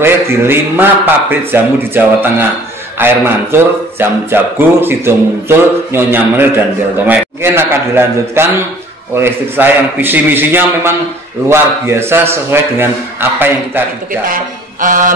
supaya di 5 pabrik jamu di Jawa Tengah, Air Mancur, Jamu Jago, Sido Muncul, Nyonya Menir, dan Deltomek. Mungkin akan dilanjutkan oleh istri saya yang visi misinya memang luar biasa sesuai dengan apa yang kita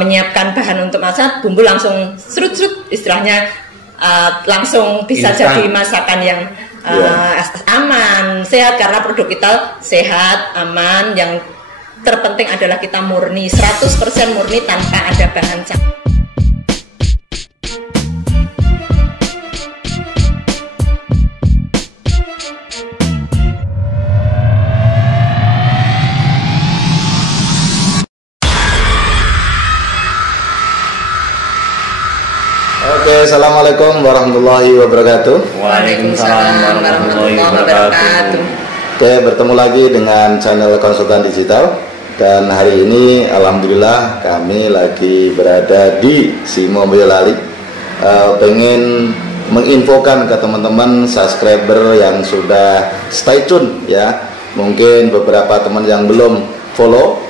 menyiapkan bahan untuk masak, bumbu langsung serut-serut istilahnya, langsung bisa jadi masakan yang aman, sehat, karena produk kita sehat, aman. Yang terpenting adalah kita murni, 100% murni tanpa ada bahan campur. Oke, assalamualaikum warahmatullahi wabarakatuh. Waalaikumsalam warahmatullahi wabarakatuh. Oke, bertemu lagi dengan channel Konsultan Digital. Dan hari ini alhamdulillah kami lagi berada di Simo Boyolali. Pengen menginfokan ke teman-teman subscriber yang sudah stay tune ya. Mungkin beberapa teman yang belum follow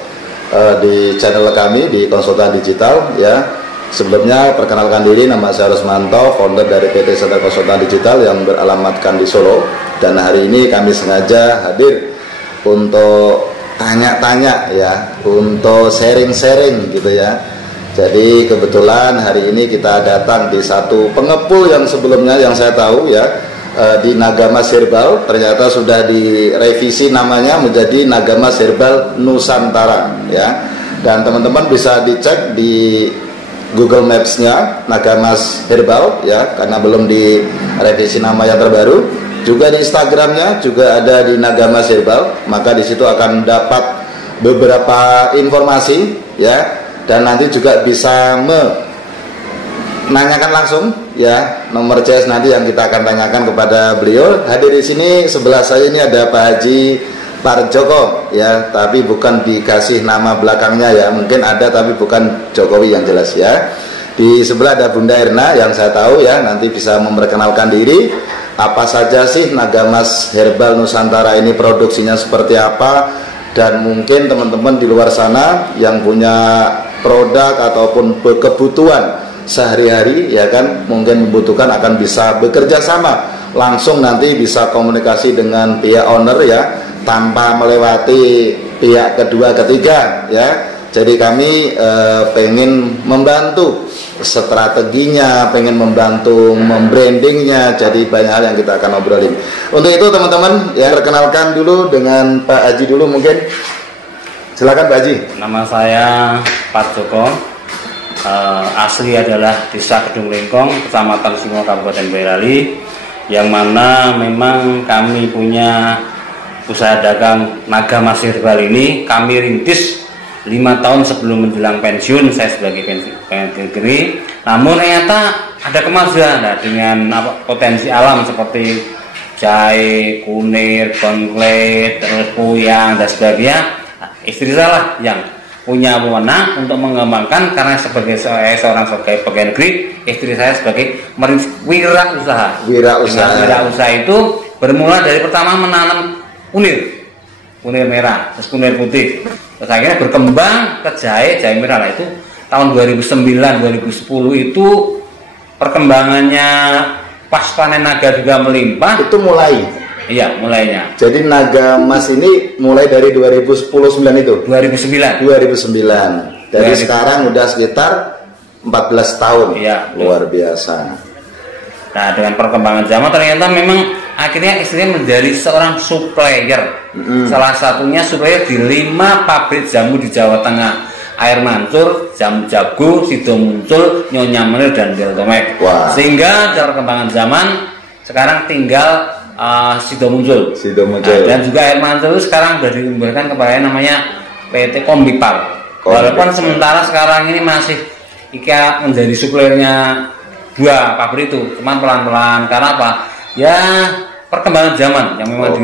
di channel kami di Konsultan Digital ya. Sebelumnya perkenalkan diri, nama saya Rusmanto, founder dari PT Center Konsultan Digital yang beralamatkan di Solo. Dan hari ini kami sengaja hadir untuk tanya-tanya ya, untuk sharing-sharing gitu ya. Jadi kebetulan hari ini kita datang di satu pengepul yang sebelumnya yang saya tahu ya, di Nagamas Herbal, ternyata sudah direvisi namanya menjadi Nagamas Herbal Nusantara ya. Dan teman-teman bisa dicek di Google Maps-nya Nagamas Herbal ya, karena belum direvisi nama yang terbaru. Juga di Instagram-nya juga ada di Nagamas Herbal, maka di situ akan dapat beberapa informasi ya, dan nanti juga bisa menanyakan langsung ya, nomor CS nanti yang kita akan tanyakan kepada beliau. Hadir di sini sebelah saya ini ada Pak Haji Parjoko ya, tapi bukan dikasih nama belakangnya ya, mungkin ada tapi bukan Jokowi yang jelas ya. Di sebelah ada Bunda Erna yang saya tahu ya, nanti bisa memperkenalkan diri. Apa saja sih Nagamas Herbal Nusantara ini, produksinya seperti apa, dan mungkin teman-teman di luar sana yang punya produk ataupun kebutuhan sehari-hari ya kan, mungkin membutuhkan, akan bisa bekerja sama langsung, nanti bisa komunikasi dengan pihak owner ya, tanpa melewati pihak kedua ketiga ya. Jadi kami pengen membantu strateginya, pengen membantu membrandingnya, jadi banyak hal yang kita akan obrolin. Untuk itu teman-teman ya, perkenalkan dulu dengan Pak Haji dulu mungkin. Silakan Pak Haji. Nama saya Pak Joko, asli adalah Desa Kedung Lengkong, Kecamatan Simo, Kabupaten Boyolali, yang mana memang kami punya usaha dagang Nagamas Herbal ini. Kami rintis 5 tahun sebelum menjelang pensiun, saya sebagai pensiun. Namun ternyata ada kemajuan dengan potensi alam seperti jahe, kunir, konkret, terus puyang dan sebagainya. Istri saya lah yang punya wewenang untuk mengembangkan, karena sebagai seorang pegawai negeri, istri saya sebagai wirausaha. Wirausaha itu bermula dari pertama menanam kunir merah, terus kunir putih, terus akhirnya berkembang ke jahe merah. Lah itu tahun 2009-2010 itu perkembangannya pas panen naga juga melimpah. Itu mulai. Iya, mulainya. Jadi Nagamas ini mulai dari 2010-9 itu. 2009. Dari sekarang udah sekitar 14 tahun. Iya, luar biasa. Nah, dengan perkembangan zaman ternyata memang akhirnya istrinya menjadi seorang supplier. Salah satunya supplier di 5 pabrik jamu di Jawa Tengah, Air Mancur, Jamu Jago, Sido Muncul, Nyonya Menir, dan Deltomek. Sehingga dalam perkembangan zaman sekarang tinggal Sido Muncul. Dan juga Air Mancur itu sekarang sudah dikembalikan kepada namanya PT Kombipar. Walaupun sementara sekarang ini masih IKEA menjadi supliernya 2 pabrik itu, cuman pelan-pelan. Karena apa? Ya perkembangan zaman yang memang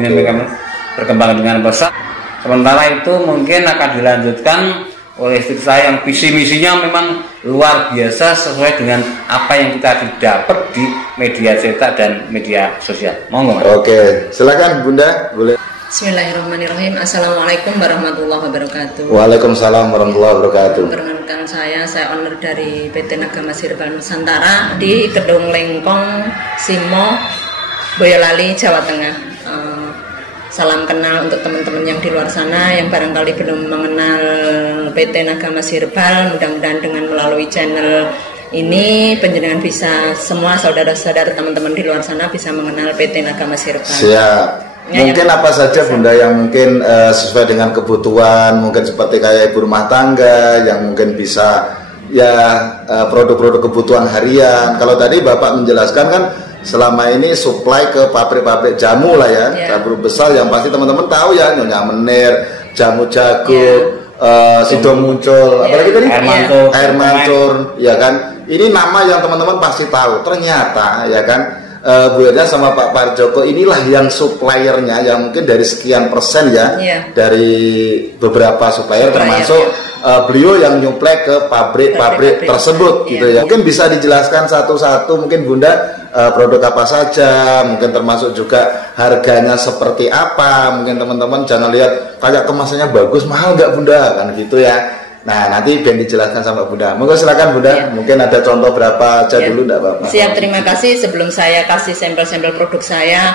berkembang dengan pesat. Sementara itu mungkin akan dilanjutkan oleh istri saya yang visi misinya memang luar biasa sesuai dengan apa yang kita dapat di media cetak dan media sosial. Monggo. Oke, silakan Bunda, boleh. Bismillahirrahmanirrahim. Assalamualaikum warahmatullahi wabarakatuh. Waalaikumsalam warahmatullahi wabarakatuh. Perkenalkan saya owner dari PT Naga Mas Herbal Nusantara di Kedung Lengkong, Simo, Boyolali, Jawa Tengah. Salam kenal untuk teman-teman yang di luar sana yang barangkali belum mengenal PT Naga Mas Herbal. Mudah-mudahan dengan melalui channel ini penjenengan bisa semua saudara-saudara teman-teman di luar sana bisa mengenal PT Naga Mas Herbal. Siap. Mungkin apa saja Bunda yang mungkin sesuai dengan kebutuhan, mungkin seperti kayak ibu rumah tangga yang mungkin bisa ya produk-produk kebutuhan harian. Kalau tadi Bapak menjelaskan kan selama ini supply ke pabrik-pabrik jamu lah ya, pabrik besar yang pasti teman-teman tahu ya, Nyonya Menir, Jamu Jago, Sido Muncul, apalagi tadi Air Mancur, ya kan. Ini nama yang teman-teman pasti tahu. Ternyata ya kan. Bu Erna sama Pak Parjoko inilah yang suppliernya yang mungkin dari sekian persen ya, dari beberapa supplier termasuk beliau yang nyuplai ke pabrik-pabrik tersebut gitu ya. Mungkin bisa dijelaskan satu-satu mungkin Bunda produk apa saja, mungkin termasuk juga harganya seperti apa. Mungkin teman-teman jangan lihat kayak kemasannya bagus mahal nggak Bunda kan gitu ya. Nah nanti biar dijelaskan sama Bunda. Monggo silakan Bunda. Mungkin ada contoh berapa aja dulu enggak Bapak? Siap, terima kasih. Sebelum saya kasih sampel-sampel produk saya,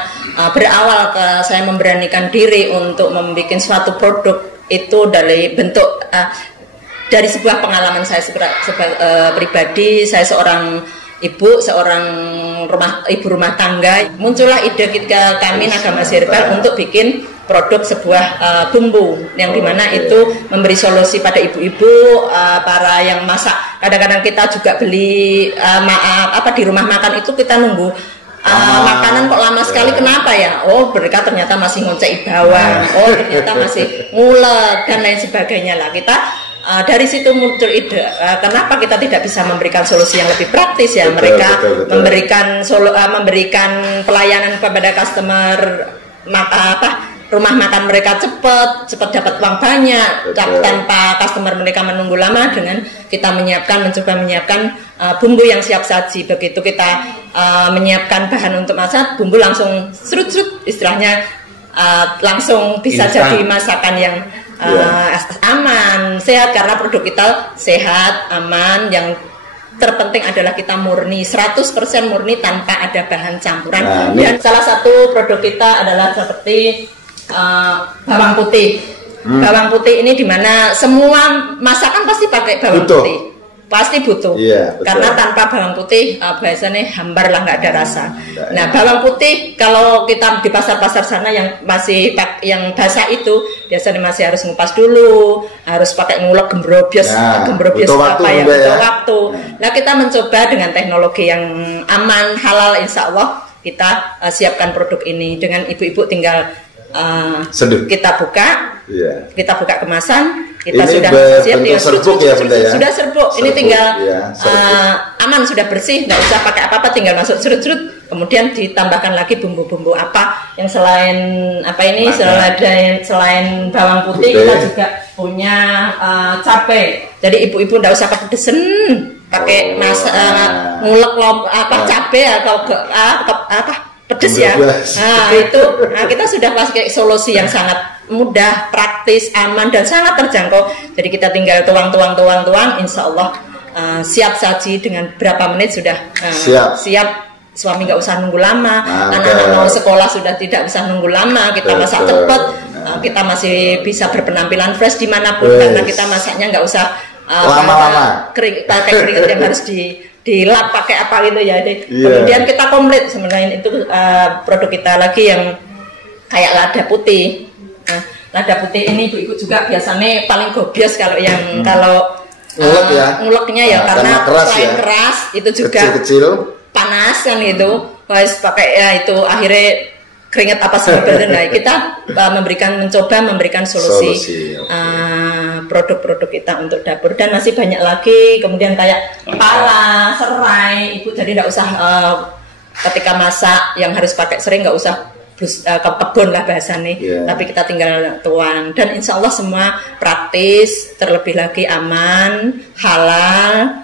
berawal saya memberanikan diri untuk membuat suatu produk itu dari bentuk dari sebuah pengalaman saya pribadi. Saya seorang ibu, seorang ibu rumah tangga. Muncullah ide kami Naga Mas Herbal untuk bikin produk sebuah bumbu yang dimana itu memberi solusi pada ibu-ibu para yang masak. Kadang-kadang kita juga beli di rumah makan itu kita nunggu makanan kok lama sekali, kenapa ya? Oh mereka ternyata masih ngocek bawang, oh ternyata masih ngulek dan lain sebagainya lah. Kita dari situ muncul ide, kenapa kita tidak bisa memberikan solusi yang lebih praktis ya? Mereka memberikan pelayanan kepada customer rumah makan mereka cepat dapat uang banyak tanpa customer mereka menunggu lama dengan kita mencoba menyiapkan bumbu yang siap saji. Begitu kita menyiapkan bahan untuk masak, bumbu langsung serut-serut istilahnya, langsung bisa jadi masakan yang aman, sehat karena produk kita sehat, aman. Yang terpenting adalah kita murni, 100% murni tanpa ada bahan campuran. Dan salah satu produk kita adalah seperti bawang putih. Bawang putih ini dimana semua masakan pasti pakai bawang putih, pasti butuh. Karena tanpa bawang putih biasanya hambar lah, nggak ada rasa. Nah bawang putih kalau kita di pasar-pasar sana yang masih yang basah itu biasanya masih harus ngupas dulu, harus pakai ngulek gembrobios apa yang butuh waktu. Nah kita mencoba dengan teknologi yang aman, halal, insya Allah kita siapkan produk ini dengan ibu-ibu tinggal kita buka, kita buka kemasan, kita ini sudah siap tinggal serbuk ya Bunda ya. Sudah serbuk, ini tinggal aman, sudah bersih, nggak usah pakai apa-apa, tinggal masuk serut-serut, kemudian ditambahkan lagi bumbu-bumbu apa yang selain selain bawang putih kita juga punya cabai. Jadi ibu-ibu nggak usah kedesen pakai ngulek cabai atau pedes ya. Nah kita sudah pakai solusi yang sangat mudah, praktis, aman dan sangat terjangkau. Jadi kita tinggal tuang, insya Allah siap saji dengan berapa menit sudah siap. Suami nggak usah nunggu lama, anak-anak mau sekolah sudah tidak usah nunggu lama. Kita masak cepat, kita masih bisa berpenampilan fresh dimanapun karena kita masaknya nggak usah lama-lama pakai keringat yang harus dilap pakai apa gitu ya. Kemudian kita komplit sebenarnya itu produk kita lagi yang kayak lada putih. Nah, lada putih ini ibu-ibu juga biasanya paling gobios kalau yang nguleknya ya karena selain keras itu juga kecil panas kan itu. Pas pakai ya itu akhirnya keringat apa sebagainya. Nah, kita mencoba memberikan solusi produk-produk kita untuk dapur dan masih banyak lagi. Kemudian kayak pala, serai, ibu jadi nggak usah ketika masak yang harus pakai sering nggak usah ke kebun lah bahasanya, tapi kita tinggal tuang dan insya Allah semua praktis, terlebih lagi aman, halal,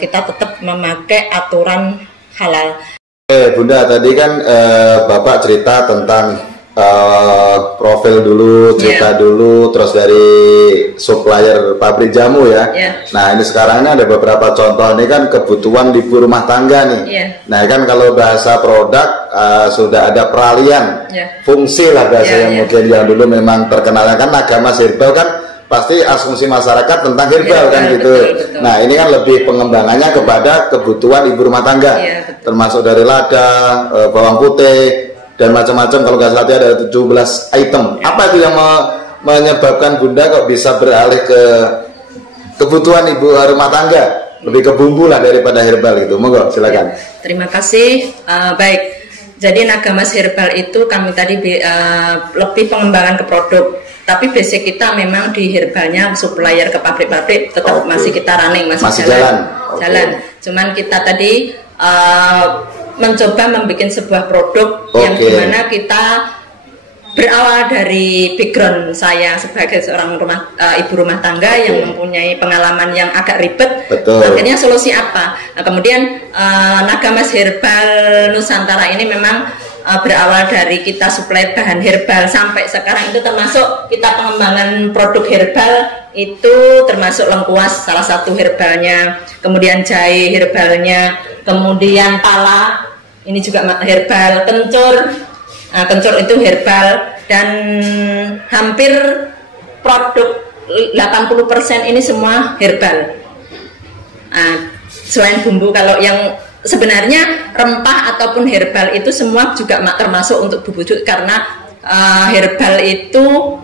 kita tetap memakai aturan halal. Bunda tadi kan Bapak cerita tentang profil dulu, cerita dulu, terus dari supplier pabrik jamu ya. Nah ini sekarang ini ada beberapa contoh, ini kan kebutuhan ibu rumah tangga nih. Nah kan kalau bahasa produk sudah ada peralihan fungsi lah bahasanya, mungkin yang dulu memang terkenal kan Nagamas Herbal kan pasti asumsi masyarakat tentang herbal kan gitu. Betul. Nah ini kan lebih pengembangannya kepada kebutuhan ibu rumah tangga, termasuk dari lada, bawang putih dan macam-macam. Kalau nggak salah ada 17 item. Apa itu yang menyebabkan Bunda kok bisa beralih ke kebutuhan ibu rumah tangga, lebih ke bumbu lah daripada herbal itu? Monggo silakan. Terima kasih. Baik. Jadi Nagamas Herbal itu kami tadi lebih pengembangan ke produk. Tapi basic kita memang di herbalnya supplier ke pabrik-pabrik tetap masih kita running, masih jalan. Cuman kita tadi mencoba membuat sebuah produk yang dimana kita berawal dari background saya sebagai seorang ibu rumah tangga yang mempunyai pengalaman yang agak ribet. Akhirnya solusi apa? Nah, kemudian Nagamas Herbal Nusantara ini memang berawal dari kita suplai bahan herbal sampai sekarang itu termasuk kita pengembangan produk herbal itu termasuk lengkuas salah satu herbalnya, kemudian jahe herbalnya, kemudian pala ini juga herbal, kencur itu herbal, dan hampir produk 80% ini semua herbal. Selain bumbu, kalau yang sebenarnya rempah ataupun herbal itu semua juga termasuk untuk bumbu karena herbal itu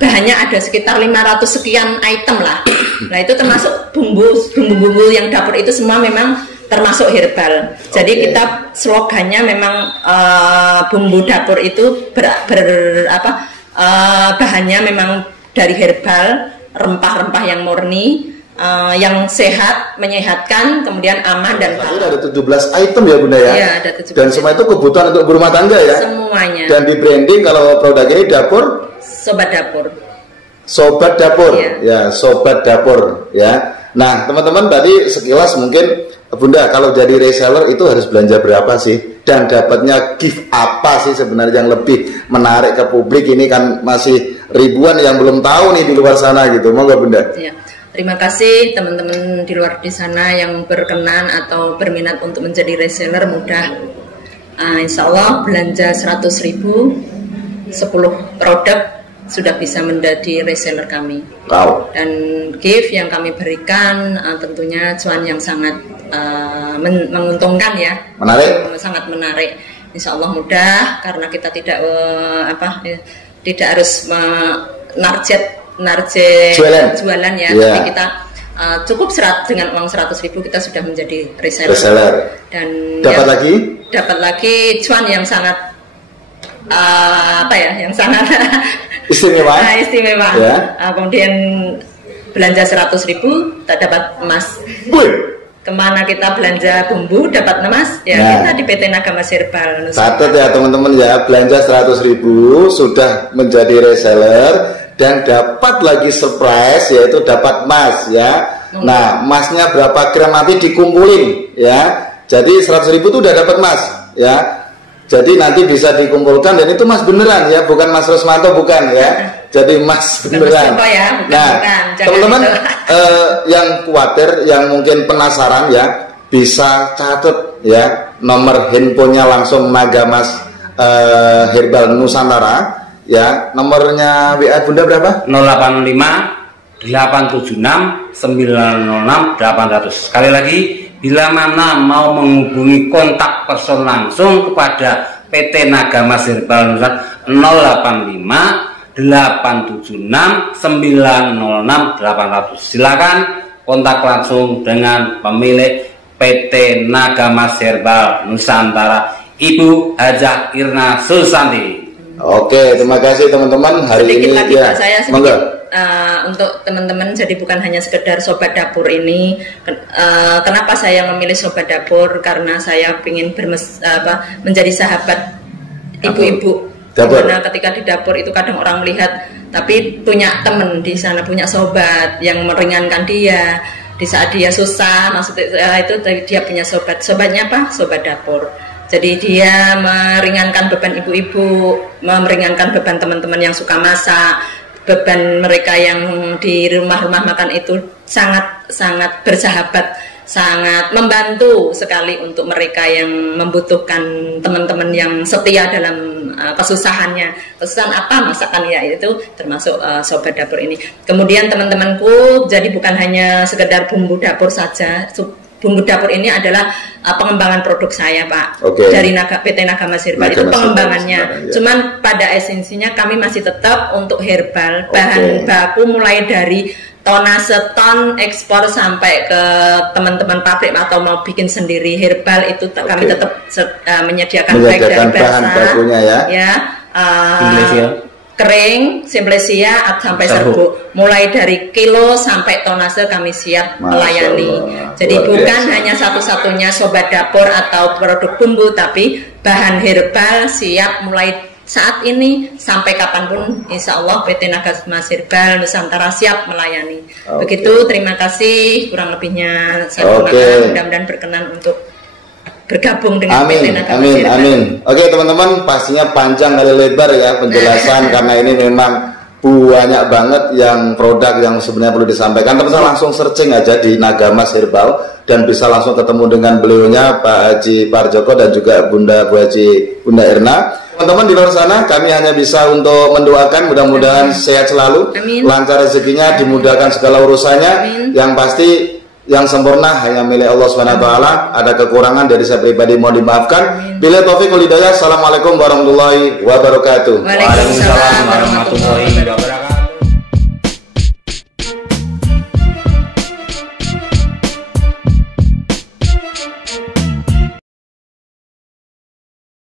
bahannya ada sekitar 500 sekian item lah. Nah itu termasuk bumbu-bumbu yang dapur itu semua memang termasuk herbal. Jadi kita slogannya memang bumbu dapur itu bahannya memang dari herbal, rempah-rempah yang murni, yang sehat, menyehatkan, kemudian aman dan halal. Ada 17 item ya Bunda ya? Iya, ada 17. Dan semua itu kebutuhan untuk berumah tangga ya? Semuanya. Dan di branding kalau produk ini dapur? Sobat Dapur. Sobat Dapur, ya Sobat Dapur ya. Nah teman-teman tadi sekilas mungkin Bunda kalau jadi reseller itu harus belanja berapa sih? Dan dapatnya gift apa sih sebenarnya yang lebih menarik ke publik? Ini kan masih ribuan yang belum tahu nih di luar sana gitu. Monggo Bunda. Iya. Terima kasih teman-teman di luar di sana yang berkenan atau berminat untuk menjadi reseller mudah. Insya Allah belanja 100.000 10 produk sudah bisa menjadi reseller kami. Wow. Dan gift yang kami berikan tentunya cuan yang sangat menguntungkan ya. Menarik. Sangat menarik. Insya Allah mudah karena kita tidak harus jualan ya, tapi kita cukup dengan uang 100.000 kita sudah menjadi reseller. Dan dapat lagi cuan yang sangat yang sangat istimewa. Ya. Kemudian belanja 100.000 tak dapat emas. Kemana kita belanja bumbu dapat emas ya, kita di PT Nagamas Herbal. Catat ya teman-teman ya, belanja 100.000 sudah menjadi reseller dan dapat lagi surprise yaitu dapat emas ya. Nah emasnya berapa gram nanti dikumpulin ya. Jadi 100.000 itu udah dapat emas ya. Jadi nanti bisa dikumpulkan dan itu emas beneran ya, bukan Mas Rusmanto bukan ya. Jadi emas beneran. Nah teman-teman yang khawatir, yang mungkin penasaran ya, bisa catat ya nomor handphonenya langsung Nagamas Herbal Nusantara. Ya, nomornya WA Bunda berapa? 085 876 906 800. Sekali lagi, bila mana mau menghubungi kontak person langsung kepada PT Nagamas Herbal Nusantara 085 876 906 800. Silakan kontak langsung dengan pemilik PT Nagamas Herbal Nusantara, Ibu Hajah Irna Susanti. Oke, terima kasih teman-teman. Hari ini ya, saya sedikit untuk teman-teman, jadi bukan hanya sekedar Sobat Dapur ini. Kenapa saya memilih Sobat Dapur? Karena saya ingin menjadi sahabat ibu-ibu. Karena ketika di dapur itu kadang orang melihat, tapi punya teman di sana, punya sobat yang meringankan dia di saat dia susah. Maksudnya itu dia punya sobat. Sobatnya apa? Sobat Dapur. Jadi dia meringankan beban ibu-ibu, meringankan beban teman-teman yang suka masak, beban mereka yang di rumah-rumah makan itu sangat bersahabat, sangat membantu sekali untuk mereka yang membutuhkan, teman-teman yang setia dalam kesusahannya. Kesusahan apa? Masakan, ya itu termasuk Sobat Dapur ini. Kemudian teman-temanku, jadi bukan hanya sekedar bumbu dapur saja. Bumbu dapur ini adalah pengembangan produk saya, Pak. Dari PT Naga Mas Herbal. Itu pengembangannya. Cuman pada esensinya kami masih tetap untuk herbal. Bahan baku mulai dari tonase ton ekspor sampai ke teman-teman pabrik atau mau bikin sendiri herbal itu kami tetap menyediakan baik dari bahan bakunya ya. Kering, simplesia sampai serbuk, mulai dari kilo sampai tonase kami siap melayani. Jadi bukan hanya satu-satunya Sobat Dapur atau produk bumbu, tapi bahan herbal siap mulai saat ini sampai kapanpun, insya Allah PT Naga Mas Herbal Nusantara siap melayani. Begitu, terima kasih, kurang lebihnya saya mudah-mudahan berkenan untuk bergabung dengan PT Naga Mas Herbal. Amin. Oke teman-teman, pastinya panjang kali lebar ya penjelasan karena ini memang banyak banget yang produk yang sebenarnya perlu disampaikan. Teman-teman langsung searching aja di Naga Mas Herbal dan bisa langsung ketemu dengan beliaunya Pak Haji Parjoko dan juga Bunda Erna. Teman-teman di luar sana, kami hanya bisa untuk mendoakan mudah-mudahan sehat selalu, lancar rezekinya, dimudahkan segala urusannya. Yang pasti yang sempurna hanya milik Allah SWT. Ada kekurangan dari saya pribadi mohon dimaafkan. Bila taufik wal hidayah. Assalamualaikum warahmatullahi wabarakatuh. Waalaikumsalam warahmatullahi wabarakatuh.